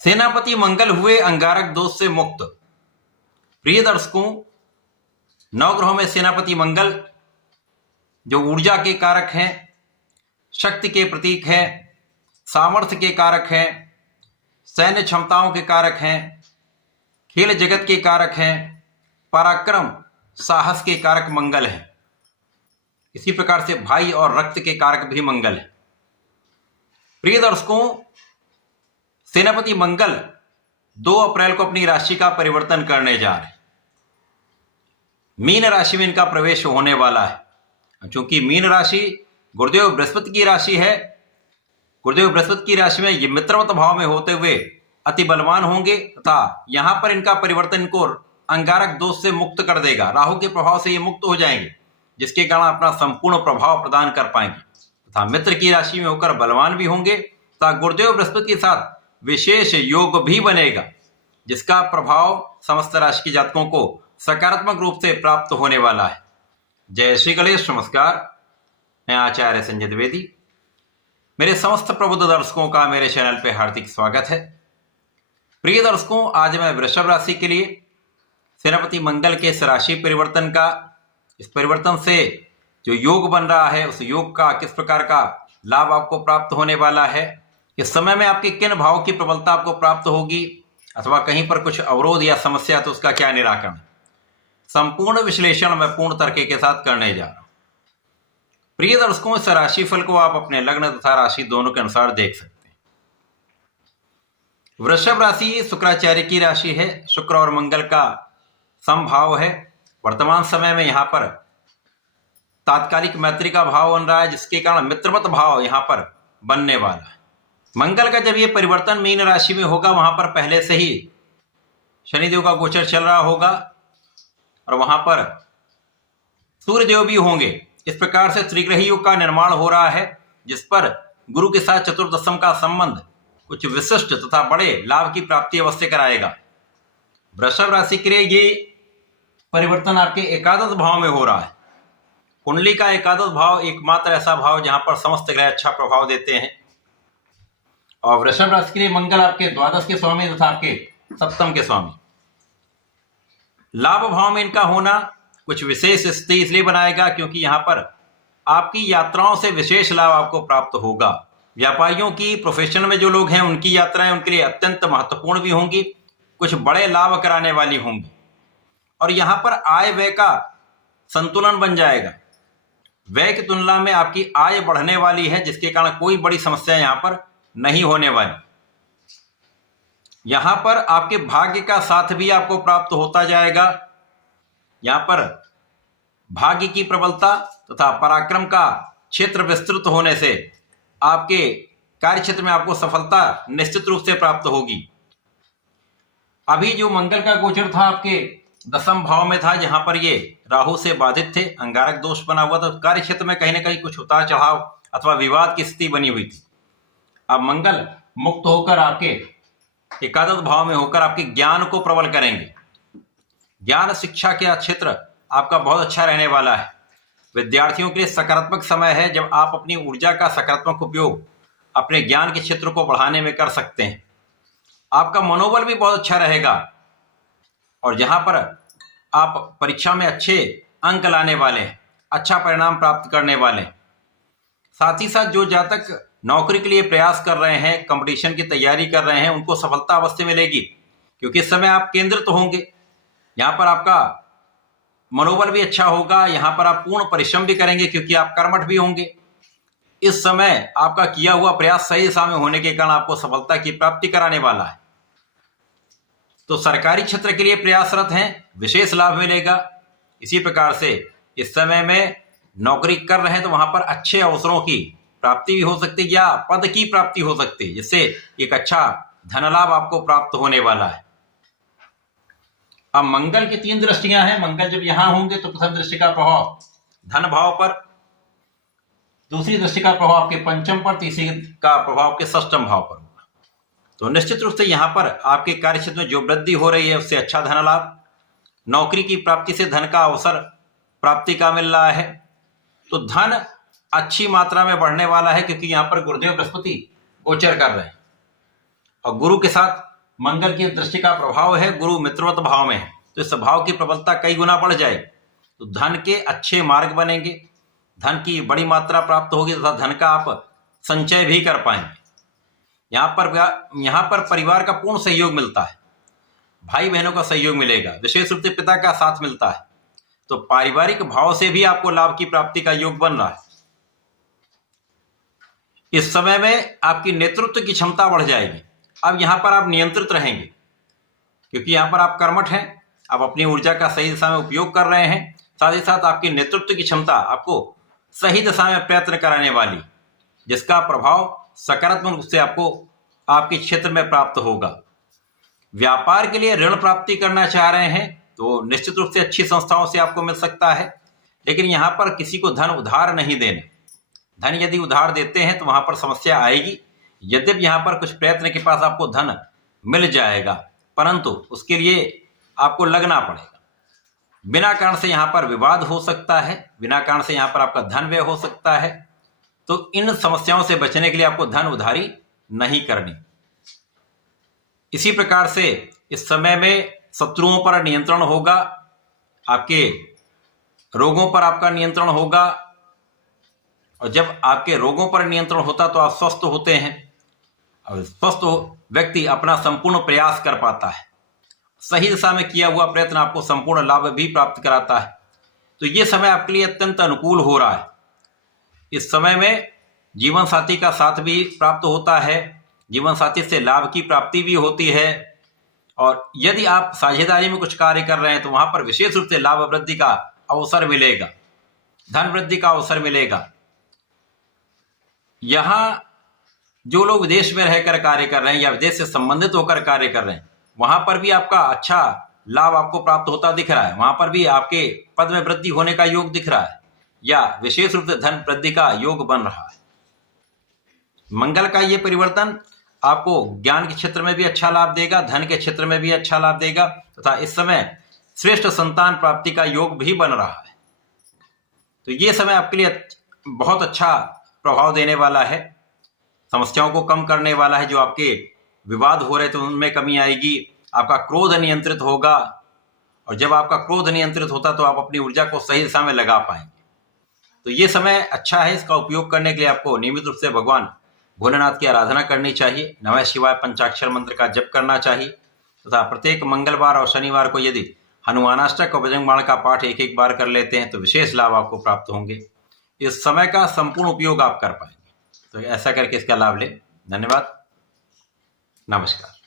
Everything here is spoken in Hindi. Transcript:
सेनापति मंगल हुए अंगारक दोष से मुक्त। प्रिय दर्शकों, नवग्रहों में सेनापति मंगल जो ऊर्जा के कारक हैं, शक्ति के प्रतीक हैं, सामर्थ्य के कारक हैं, सैन्य क्षमताओं के कारक हैं, खेल जगत के कारक हैं, पराक्रम साहस के कारक मंगल है। इसी प्रकार से भाई और रक्त के कारक भी मंगल है। प्रिय दर्शकों, सेनापति मंगल 2 अप्रैल को अपनी राशि का परिवर्तन करने जा रहे हैं। मीन राशि में इनका प्रवेश होने वाला है। चूंकि मीन राशि गुरुदेव बृहस्पति की राशि है, गुरुदेव बृहस्पति की राशि में ये मित्रवत भाव में होते हुए अति बलवान होंगे तथा यहां पर इनका परिवर्तन इनको अंगारक दोष से मुक्त कर देगा। राहु के प्रभाव से ये मुक्त हो जाएंगे, जिसके कारण अपना संपूर्ण प्रभाव प्रदान कर पाएंगे तथा मित्र की राशि में होकर बलवान भी होंगे तथा गुरुदेव बृहस्पति के साथ विशेष योग भी बनेगा, जिसका प्रभाव समस्त राशि के जातकों को सकारात्मक रूप से प्राप्त होने वाला है। जय श्री गणेश। नमस्कार, मैं आचार्य संजय द्विवेदी। मेरे समस्त प्रबुद्ध दर्शकों का मेरे चैनल पे हार्दिक स्वागत है। प्रिय दर्शकों, आज मैं वृषभ राशि के लिए सेनापति मंगल के इस राशि परिवर्तन का, इस परिवर्तन से जो योग बन रहा है उस योग का किस प्रकार का लाभ आपको प्राप्त होने वाला है, इस समय में आपके किन भाव की प्रबलता आपको प्राप्त होगी अथवा कहीं पर कुछ अवरोध या समस्या तो उसका क्या निराकरण, संपूर्ण विश्लेषण मैं पूर्ण तर्क के साथ करने जा रहा हूं। प्रिय दर्शकों, इस राशिफल को आप अपने लग्न तथा राशि दोनों के अनुसार देख सकते हैं। वृषभ राशि शुक्राचार्य की राशि है। शुक्र और मंगल का समभाव है। वर्तमान समय में यहां पर तात्कालिक मैत्री का भाव बन रहा है, जिसके कारण मित्रवत भाव यहां पर बनने वाला है। मंगल का जब ये परिवर्तन मीन राशि में होगा, वहां पर पहले से ही शनिदेव का गोचर चल रहा होगा और वहां पर सूर्यदेव भी होंगे। इस प्रकार से त्रिग्रही योग का निर्माण हो रहा है, जिस पर गुरु के साथ चतुर्दशम का संबंध कुछ विशिष्ट तथा बड़े लाभ की प्राप्ति अवश्य कराएगा। वृषभ राशि के लिए ये परिवर्तन आपके एकादश भाव में हो रहा है। कुंडली का एकादश भाव एकमात्र ऐसा भाव जहां पर समस्त ग्रह अच्छा प्रभाव देते हैं और वृषभ राशि के लिए मंगल आपके द्वादश के स्वामी तथा आपके सप्तम के स्वामी। लाभ भाव में इनका होना कुछ विशेष स्थिति इसलिए बनाएगा क्योंकि यहां पर आपकी यात्राओं से विशेष लाभ आपको प्राप्त होगा। व्यापारियों की, प्रोफेशन में जो लोग हैं, उनकी यात्राएं उनके लिए अत्यंत महत्वपूर्ण भी होंगी, कुछ बड़े लाभ कराने वाली होंगी और यहां पर आय व्यय का संतुलन बन जाएगा। व्यय की तुलना में आपकी आय बढ़ने वाली है, जिसके कारण कोई बड़ी समस्या यहां पर नहीं होने वाली। यहां पर आपके भाग्य का साथ भी आपको प्राप्त होता जाएगा। यहां पर भाग्य की प्रबलता तथा पराक्रम का क्षेत्र विस्तृत होने से आपके कार्य क्षेत्र में आपको सफलता निश्चित रूप से प्राप्त होगी। अभी जो मंगल का गोचर था आपके दशम भाव में था, जहां पर ये राहु से बाधित थे, अंगारक दोष बना हुआ था, कार्य क्षेत्र में कहीं ना कहीं कुछ उतार चढ़ाव अथवा विवाद की स्थिति बनी हुई थी। अब मंगल मुक्त होकर आपके एकादश भाव में होकर आपके ज्ञान को प्रबल करेंगे। ज्ञान शिक्षा के क्षेत्र आपका बहुत अच्छा रहने वाला है। विद्यार्थियों के लिए सकारात्मक समय है, जब आप अपनी ऊर्जा का सकारात्मक उपयोग अपने ज्ञान के क्षेत्र को बढ़ाने में कर सकते हैं। आपका मनोबल भी बहुत अच्छा रहेगा और जहां पर आप परीक्षा में अच्छे अंक लाने वाले हैं, अच्छा परिणाम प्राप्त करने वाले हैं। साथ ही साथ जो जातक नौकरी के लिए प्रयास कर रहे हैं, कंपटीशन की तैयारी कर रहे हैं, उनको सफलता अवश्य मिलेगी क्योंकि इस समय आप केंद्रित होंगे। यहाँ पर आपका मनोबल भी अच्छा होगा। यहाँ पर आप पूर्ण परिश्रम भी करेंगे क्योंकि आप कर्मठ भी होंगे। इस समय आपका किया हुआ प्रयास सही दिशा में होने के कारण आपको सफलता की प्राप्ति कराने वाला है। तो सरकारी क्षेत्र के लिए प्रयासरत हैं, विशेष लाभ मिलेगा। इसी प्रकार से इस समय में नौकरी कर रहे हैं तो वहां पर अच्छे अवसरों की प्राप्ति भी हो सकती है या पद की प्राप्ति हो सकती है, जिससे एक अच्छा धन लाभ आपको प्राप्त होने वाला है। अब मंगल की 3 दृष्टियां हैं। मंगल जब यहां होंगे तो प्रथम दृष्टि का प्रभाव धन भाव पर, दूसरी दृष्टि का प्रभाव आपके पंचम पर, तीसरी का प्रभाव आपके षष्ठम भाव पर होगा। तो निश्चित रूप से यहां पर आपके कार्य क्षेत्र में जो वृद्धि हो रही है उससे अच्छा धन लाभ, नौकरी की प्राप्ति से धन का अवसर प्राप्ति का मिल रहा है। तो धन अच्छी मात्रा में बढ़ने वाला है क्योंकि यहां पर गुरुदेव बृहस्पति गोचर कर रहे हैं और गुरु के साथ मंगल की दृष्टि का प्रभाव है, गुरु मित्रवत भाव में है, तो इस भाव की प्रबलता कई गुना बढ़ जाएगी। तो धन के अच्छे मार्ग बनेंगे, धन की बड़ी मात्रा प्राप्त होगी तथा धन का आप संचय भी कर पाएंगे। यहाँ पर परिवार का पूर्ण सहयोग मिलता है, भाई बहनों का सहयोग मिलेगा, विशेष रूप से पिता का साथ मिलता है। तो पारिवारिक भाव से भी आपको लाभ की प्राप्ति का योग बन रहा है। इस समय में आपकी नेतृत्व की क्षमता बढ़ जाएगी। अब यहां पर आप नियंत्रित रहेंगे, क्योंकि यहां पर आप कर्मठ हैं, आप अपनी ऊर्जा का सही दिशा में उपयोग कर रहे हैं। साथ ही साथ आपकी नेतृत्व की क्षमता आपको सही दिशा में प्रयत्न कराने वाली, जिसका प्रभाव सकारात्मक रूप से आपको आपके क्षेत्र में प्राप्त होगा। व्यापार के लिए ऋण प्राप्ति करना चाह रहे हैं तो निश्चित रूप से अच्छी संस्थाओं से आपको मिल सकता है, लेकिन यहां पर किसी को धन उधार नहीं देने। धन यदि उधार देते हैं तो वहां पर समस्या आएगी। यद्यपि यहां पर कुछ प्रयत्न के पास आपको धन मिल जाएगा, परंतु उसके लिए आपको लगना पड़ेगा। बिना कारण से यहां पर विवाद हो सकता है, बिना कारण से यहां पर आपका धन व्यय हो सकता है। तो इन समस्याओं से बचने के लिए आपको धन उधारी नहीं करनी। इसी प्रकार से इस समय में शत्रुओं पर नियंत्रण होगा, आपके रोगों पर आपका नियंत्रण होगा, और जब आपके रोगों पर नियंत्रण होता तो आप स्वस्थ होते हैं, और स्वस्थ व्यक्ति अपना संपूर्ण प्रयास कर पाता है। सही दिशा में किया हुआ प्रयत्न आपको संपूर्ण लाभ भी प्राप्त कराता है। तो ये समय आपके लिए अत्यंत अनुकूल हो रहा है। इस समय में जीवन साथी का साथ भी प्राप्त होता है, जीवन साथी से लाभ की प्राप्ति भी होती है, और यदि आप साझेदारी में कुछ कार्य कर रहे हैं तो वहां पर विशेष रूप से लाभ वृद्धि का अवसर मिलेगा, धन वृद्धि का अवसर मिलेगा। यहां जो लोग विदेश में रहकर कार्य कर रहे हैं या विदेश से संबंधित होकर कार्य कर रहे हैं, वहां पर भी आपका अच्छा लाभ आपको प्राप्त होता दिख रहा है। वहां पर भी आपके पद में वृद्धि होने का योग दिख रहा है, या विशेष रूप से धन वृद्धि का योग बन रहा है। मंगल का ये परिवर्तन आपको ज्ञान के क्षेत्र में भी अच्छा लाभ देगा, धन के क्षेत्र में भी अच्छा लाभ देगा, तथा इस समय श्रेष्ठ संतान प्राप्ति का योग भी बन रहा है। तो ये समय आपके लिए बहुत अच्छा प्रभाव देने वाला है, समस्याओं को कम करने वाला है। जो आपके विवाद हो रहे थे उनमें कमी आएगी, आपका क्रोध नियंत्रित होगा, और जब आपका क्रोध नियंत्रित होता तो आप अपनी ऊर्जा को सही दिशा में लगा पाएंगे। तो ये समय अच्छा है, इसका उपयोग करने के लिए आपको नियमित रूप से भगवान भोलेनाथ की आराधना करनी चाहिए, नमः शिवाय पंचाक्षर मंत्र का जप करना चाहिए, तथा प्रत्येक मंगलवार और शनिवार को यदि हनुमानाष्टक और बजरंग बाण का पाठ एक एक बार कर लेते हैं तो विशेष लाभ आपको प्राप्त होंगे। इस समय का संपूर्ण उपयोग आप कर पाएंगे। तो ऐसा करके इसका लाभ लें। धन्यवाद, नमस्कार।